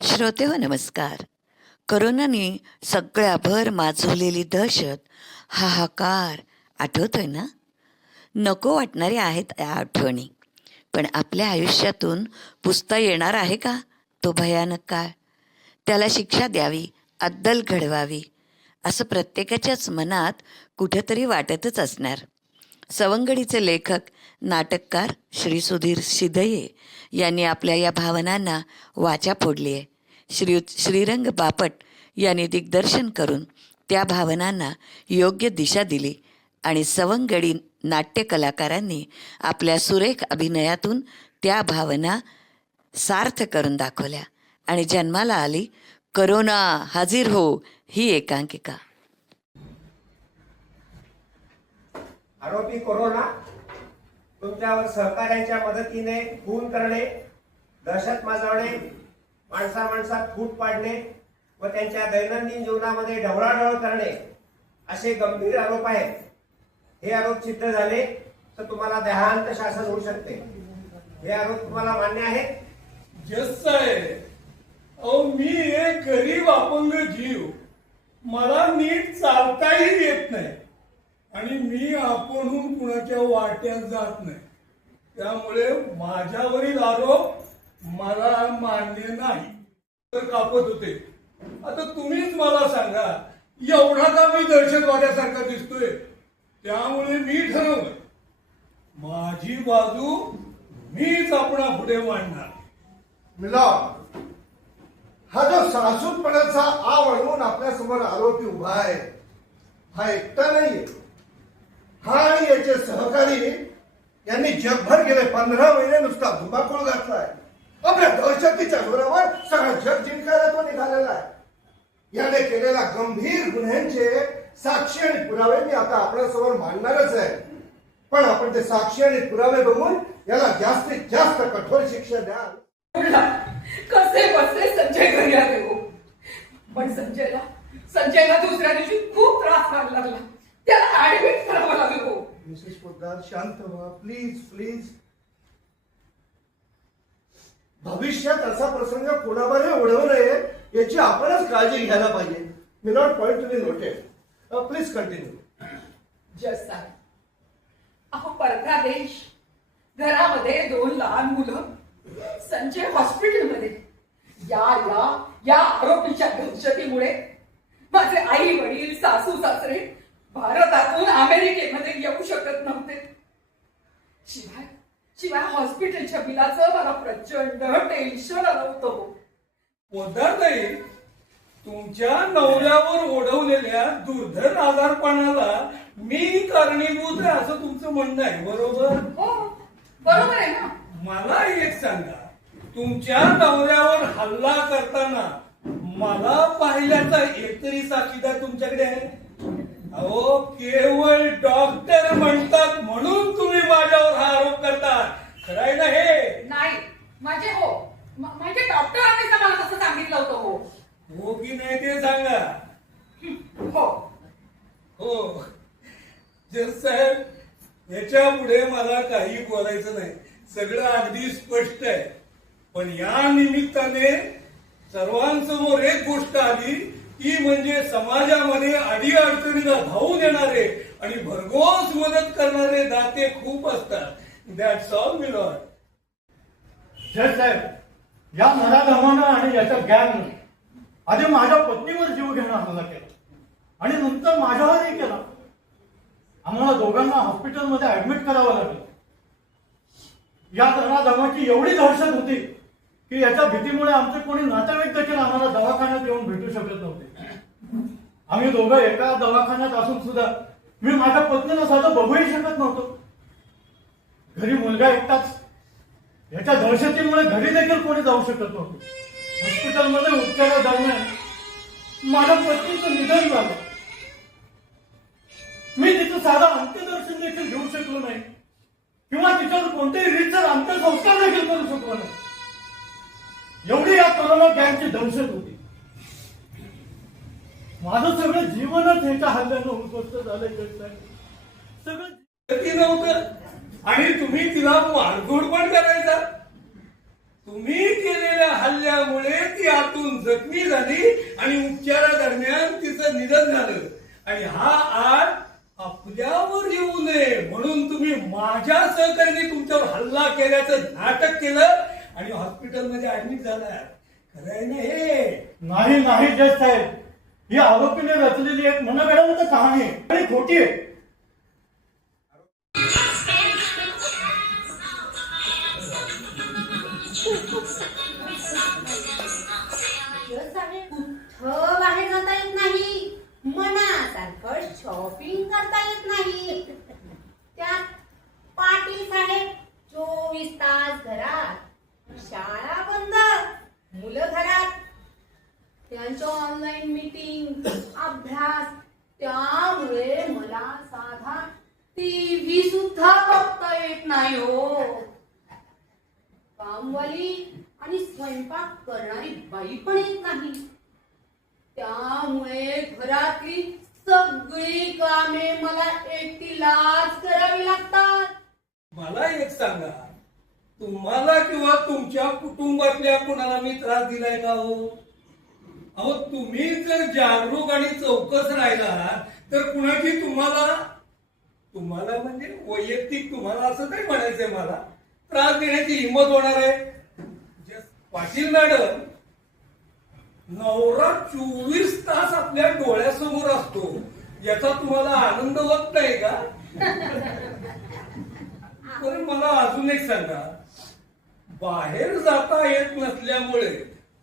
श्रोते हो नमस्कार. करोनाने सगळ्याभर माजवलेली दहशत, हाहाकार आठवतोय ना? नको वाटणारे आहेत या आठवणी. पण आपल्या आयुष्यातून पुसता येणार आहे का तो भयानक काळ? त्याला शिक्षा द्यावी, अद्दल घडवावी, असं प्रत्येकाच्याच मनात कुठंतरी वाटतच असणार. सवंगडीचे लेखक, नाटककार श्री सुधीर शिदये यांनी आपल्या या भावनांना वाचा फोडली आहे. श्रीरंग बापट यांनी दिग्दर्शन करून त्या भावनांना योग्य दिशा दिली आणि सवंगडी नाट्य कलाकारांनी आपल्या सुरेख अभिनयातून त्या भावना सार्थ करून दाखवल्या आणि जन्माला आली करोना हाजीर हो ही एकांकिका. आरोपी कोरोना तुमच्यावर सहकार्याच्या मदतीने खून करणे, दहशत माजवणे, माणसात फूट पाडणे व त्यांच्या दैनंदिन जीवनामध्ये ढवळाढवळ करणे असे गंभीर आरोप आहेत. हे आरोप सिद्ध झाले तर तुम्हाला देहांत शासन होऊ शकते. हे आरोप तुम्हाला मान्य आहेत? जस आहे. अहो, मी एक गरीब अपंग जीव, मला नीट चालताही येत नाही आणि मी आपणहून कुणाच्या वाट्यात जात नाही. त्यामुळे माझ्यावरील आरोप मला मान्य नाही. तर कापत होते. आता तुम्हीच मला सांगा, एवढा का मी दहशतवाद्यासारखा दिसतोय? त्यामुळे मी ठरवलं, माझी बाजू मीच आपणा पुढे मांडणार. मिलॉर्ड, हा जो सासूदपणाचा आवडून आपल्या समोर आरोपी उभा आहे, हा एकटा नाहीये. हा आणि याचे सहकारी यांनी जगभर गेले 15 महिने नुसता धुमाकूळ घातलाय. आपल्या दहशतीच्या जोरावर सगळं जग जिंकायला तो निघालेला आहे. याने केलेल्या गंभीर गुन्ह्यांचे साक्षी आणि पुरावे मी आता आपल्यासमोर मांडणारच आहे. पण आपण ते साक्षी आणि पुरावे बघून याला जास्तीत जास्त कठोर शिक्षा द्या. कसे बसले संजय घरी आले हो. पण संजयला दुसऱ्या दिवशी खूप त्रास व्हायला लागला. त्याला ऍडमिट करावं लागलं हो. मिसेस पोद्दार, शांत व्हा प्लीज प्लीज. भविष्यात असा प्रसंग कोणावरही ओढवू नये याची आपणच काळजी घ्यायला पाहिजे. Me not point to be noted. Please continue. Just आहे. अहो, परका देश, घरामध्ये 2 लहान मुलं, संजय हॉस्पिटलमध्ये. या आरोपीच्या दहशतीमुळे माझे आई वडील, सासू सासरे भारतातून अमेरिकेमध्ये येऊ शकत नव्हते. शिवाय हॉस्पिटलच्या बिलाचं मला प्रचंड टेन्शन आलं होतं. पोद्दारताई, तुमच्या नवऱ्यावर ओढवलेल्या दुर्धर आजारपणाला मी कारणीभूत आहे असं तुमचं म्हणणं आहे, बरोबर? हो, बरोबर आहे ना. मला एक सांगा, तुमच्या नवऱ्यावर हल्ला करताना मला पाहिल्याचा एकतरी साक्षीदार तुमच्याकडे आहे? अहो, केवळ डॉक्टर म्हणतात म्हणून तुम्ही माझ्यावर हा आरोप करता. खरं आहे ना हे? नाही, म्हणजे डॉक्टरांनी मला तसं सांगितलं होतं. हो की नाही ते सांगा. हो हो जज साहेब, याच्या पुढे मला काही बोलायचं नाही. सगळं अगदी स्पष्ट आहे. पण या निमित्ताने सर्वांसमोर एक गोष्ट आली, ती म्हणजे समाजामध्ये अडीअडचणीला धावून येणारे आणि भरघोस मदत करणारे दाते खूप असतात. That's all me Lord. जज साहेब, या नराधमानं आणि याच्या गँगनं आधी माझ्या पत्नीवर जीव घेणं हल्ला केला आणि नंतर माझ्यावरही केला. आम्हाला दोघांना हॉस्पिटलमध्ये ऍडमिट करावं लागलं. या नराधमाची एवढी दहशत होती की याच्या भीतीमुळे आमचे कोणी नातेवाईक देखील आम्हाला दवाखान्यात येऊन भेटू शकत नव्हते. आम्ही दोघं एका दवाखान्यात असून सुद्धा मी माझ्या पत्नीला साधं बघूही शकत नव्हतो. घरी मुलगा एकटाच. याच्या दहशतीमुळे घरी देखील कोणी जाऊ शकत नव्हतं. हॉस्पिटलमध्ये उपचारादरम्यान माझ्या पत्नीचं निधन झालं. मी तिचं साधं अंत्यदर्शन देखील घेऊ शकलो नाही किंवा तिच्यावर कोणतेही रीतसर अंत्यसंस्कार देखील करू शकलो नाही. एवढी या कोरोना गँगची दहशत होती. माझं सगळं जीवनच ह्याच्या हल्ल्यानं उद्ध्वस्त झालंय. सगळं नव्हतं आणि तुम्ही तिला मारझोड पण करायचा. तुम्ही केलेल्या हल्ल्यामुळे ती आतून जखमी झाली आणि उपचारादरम्यान तिचं निधन झालं. आणि हा आड आपल्यावर येऊ नये म्हणून तुम्ही माझ्या सहकार्याने तुमच्यावर हल्ला केल्याचं नाटक केलं आणि हॉस्पिटलमध्ये ऍडमिट झाला. खरं आहे ना हे? नाही नाही जज साहेब, ही आरोपीने रचलेली एक मनगडंत कहाणी आहे आणि खोटी आहे. कुठं बाहेर जाता येत नाही, मनासारखं शॉपिंग करता येत नाही. त्यात पाटील साहेब 24 तास घरात, शाळा बंद, मुलं घरात, त्यांचं ऑनलाईन मीटिंग, अभ्यास, त्यामुळे मला साधा टीव्ही सुद्धा बघता येत नाही हो. कामवाली आणि स्वयंपाक करणारी बाई पण येत नाही, त्यामुळे घरातली सगळी कामे मला एकटीलाच करावी लागतात. मला एक सांगा, तुम्हाला किंवा तुमच्या कुटुंबातल्या कुणाला मी त्रास दिलाय का हो? अहो, तुम्ही जर जागरूक आणि चौकस राहिला तर कुणाची तुम्हाला म्हणजे वैयक्तिक तुम्हाला असं नाही म्हणायचंय, मला त्रास देण्याची हिंमत होणार आहे? पाटील मॅडम, नवरा 24 तास आपल्या डोळ्यासमोर असतो, याचा तुम्हाला आनंद होत नाही का? पण मला अजून एक सांगा, बाहेर जाता येत नसल्यामुळे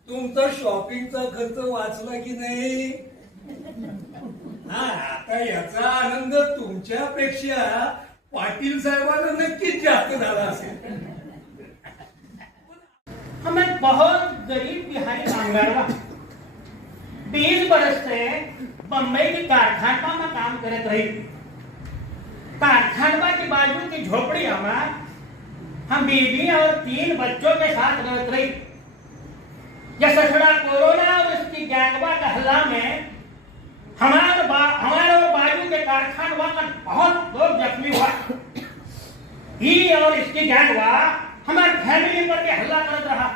तुमचा शॉपिंगचा खर्च वाचला की नाही? हा, आता याचा आनंद तुमच्यापेक्षा पाटील साहेबांना नक्कीच जास्त झाला असेल. हम एक बहुत गरीब बिहारी कामगार 20 बरस से बम्बई की कारखाना में काम करत रही. कारखाना की बाजू की झोपड़ी में हम बीवी और 3 बच्चों के साथ रहत रही. यह ससुरा कोरोना और उसकी गैंगवा का हल्ला में हमारे और बाजू के कारखाना का बहुत लोग जख्मी हुआ. ही और इसकी गैंगवा हमारे फैमिली पर भी हल्ला करत रहा.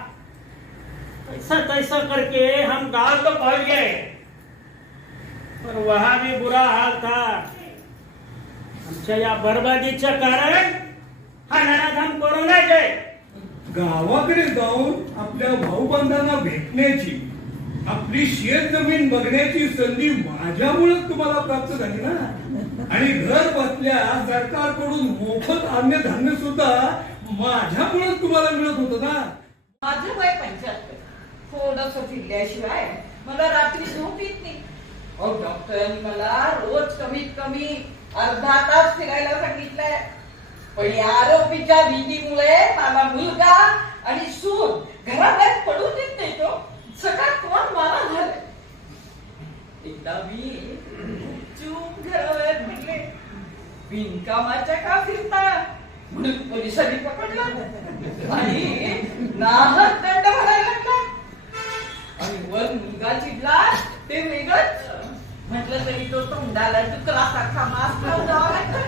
ऐसा तैसा करके हम गांव तो पहुंच गए, पर वहां भी बुरा हाल था. आमच्या या बर्बादीचं कारण हा नराधम कोरोनाच आहे. गावाकडे जाऊन आपल्या भाऊबंधांना भेटण्याची, आपली शेत जमीन बघण्याची संधी माझ्यामुळे तुम्हाला प्राप्त झाली ना. आणि घर बसल्या सरकारकडून मोफत अन्नधान्य सुद्धा माझ्यामुळे तुम्हाला मिळत होतं ना. माझं वय 75. थोडस फिरल्याशिवाय मला रात्री झोप येत नाही. अहो, डॉक्टरांनी मला रोज कमीत कमी अर्धा तास फिरायला सांगितलंय. पण या आरोपीच्या भीतीमुळे मला मुलगा आणि सून घराबाहेर पडू देत नाही. तो सगळा कोण मारा झालाय. एकदा मी चूक घराबाहेर पडले, बिनकामाच्या का फिरता म्हणून पोलिसांनी पकडलं आणि नाहक दंड भरायला लागला. आणि वर मुलगा चिडला ते वेगळंच. म्हटलं तरी तो तोंडाला डुकरासारखा मास्क लावून जावा लागला.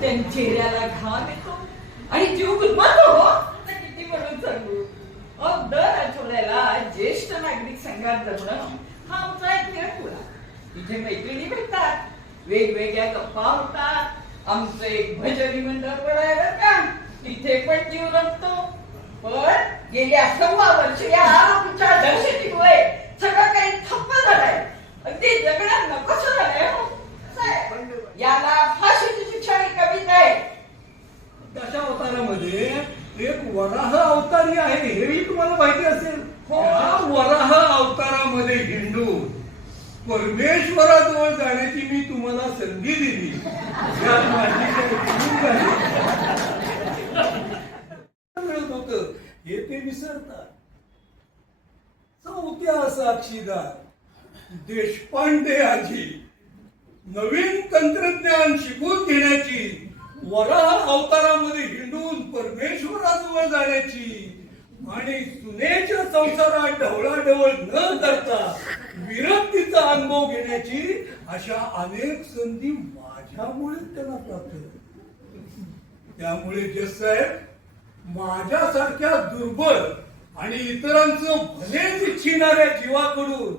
त्यांच्या चेहऱ्याला घाम येतो आणि जीव गुलमतो हो. किती म्हणून सांगू. दर आठवड्याला ज्येष्ठ नागरिक संघात जमणं हा आमचा एक निरखुळा. तिथे मैत्रिणी भेटतात, वेगवेगळ्या गप्पा होतात. आमचं एक भजनी मंडळ पडायला का तिथे पण जीव रमतो. पण गेल्या 6 वर्ष या आरोपीच्या दहशतीमुळे सगळं काही ठप्प झालंय. अगदी जगण्यात नकोस झालंय. याला फाशीची शिक्षा कमी नाही. त्याच्या अवतारामध्ये एक वराह अवतारी आहे, हेही तुम्हाला माहिती असेल. त्या वराह अवतारामध्ये हिंडून परमेश्वराजवळ जाण्याची मी तुम्हाला संधी दिली. त्यात माझी काही चूक झाली मिळत होत हे ते विसरतात. चौथ्या साक्षीदार देशपांडे आजी नवीन तंत्रज्ञान शिकून घेण्याची, वराह अवतारामध्ये हिंडून परमेश्वराजवळ जाण्याची आणि सुनेच्या संसारात ढवळाढवळ न करता विरक्तीचा अनुभव घेण्याची अशा अनेक संधी माझ्यामुळे त्यांना प्राप्त झाल्या. त्यामुळे जज साहेब, माझ्यासारख्या दुर्बल आणि इतरांचं भलेच इच्छिणाऱ्या जीवाकडून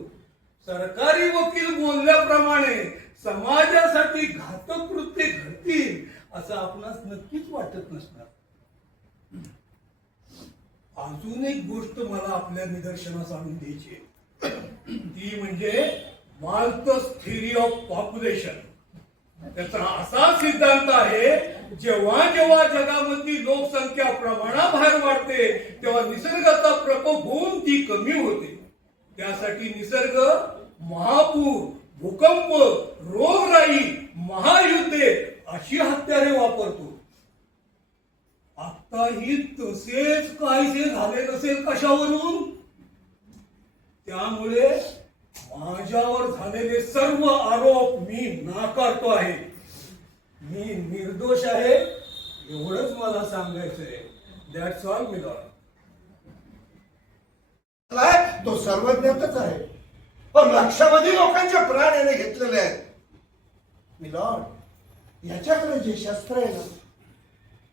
सरकारी वकील बोलल्याप्रमाणे समाजासाठी घातक कृत्ये घडतील असं आपणास नक्कीच वाटत नसणार. अजून एक गोष्ट मला आपल्या निदर्शनास आणून द्यायची आहे. ती म्हणजे माल्थस थिअरी ऑफ पॉप्युलेशन. त्याचा असा सिद्धांत आहे, जेव्हा जेव्हा जगामधली लोकसंख्या प्रमाणाबाहेर वाढते तेव्हा निसर्गाचा प्रकोप होऊन ती कमी होते. त्यासाठी निसर्ग महापूर, भूकंप, रोगराई, महायुद्धे अशी हत्यारे वापरतो. आताही तसेच काहीसे झाले नसेल कशावरून? त्यामुळे माझ्यावर झालेले सर्व आरोप मी नाकारतो आहे. मी निर्दोष आहे एवढंच मला सांगायचंय. That's all me Lord. तो सर्वज्ञातच आहे, पण लक्षावधी लोकांचे प्राण याने घेतलेले आहेत. मिलॉर्ड, याच्याकडे जे शस्त्र आहे ना,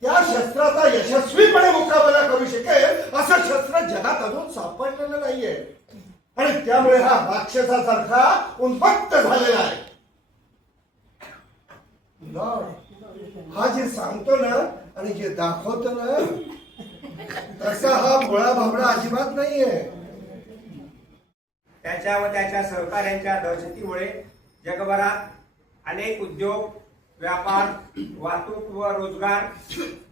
त्या शस्त्राचा यशस्वीपणे मुकाबला करू शकेल असं शस्त्र जगात अजून सापडलेलं नाहीये. आणि त्यामुळे हा राक्षसासारखा उन्मत्त झालेला आहे. मिलॉर्ड, हा जे सांगतो ना आणि जे दाखवतो ना, तसा हा भोळा भाबडा अजिबात नाहीये. त्याच्या व त्याच्या सहकाऱ्यांच्या दहशतीमुळे जगभरात अनेक उद्योग, व्यापार, वाहतूक व रोजगार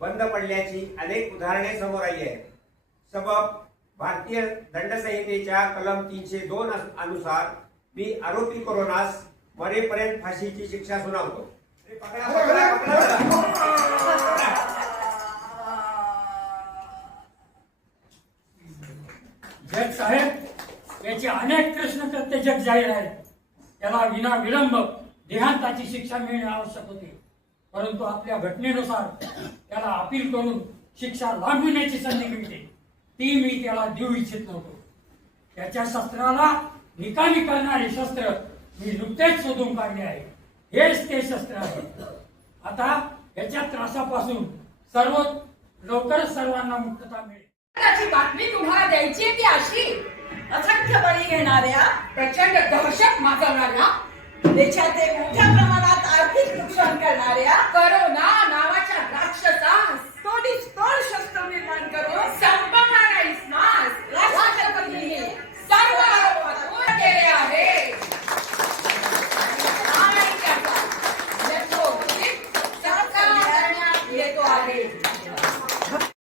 बंद पडल्याची अनेक उदाहरणे समोर आली आहेत. सबब भारतीय दंडसंहितेच्या कलम 302 अनुसार मी आरोपी कोरोनास मरेपर्यंत फाशीची शिक्षा सुनावतो. जज साहेब, याचे अनेक प्रश्न सत्य जग जाहीर आहेत. त्याला विना विलंब देहांताची शिक्षा मिळणे आवश्यक होते, परंतु आपल्या घटनेनुसार त्याला अपील करून शिक्षा लांबविण्याची संधी मिळते. ती मी त्याला देऊ इच्छित नव्हतो. त्याच्या शस्त्राला निकामी करणारे शस्त्र मी नुकतेच शोधून काढले आहे. हेच ते शस्त्र आहे. आता याच्या त्रासापासून लवकरच सर्वांना मुक्तता मिळेल. त्याची बातमी तुम्हाला द्यायची आहे ती अशी, असंख्य बळी घेणाऱ्या, प्रचंड दहशत माजवणाऱ्या, देशाचे मोठ्या प्रमाणात आर्थिक नुकसान करणाऱ्या करोना नावाच्या राक्षसा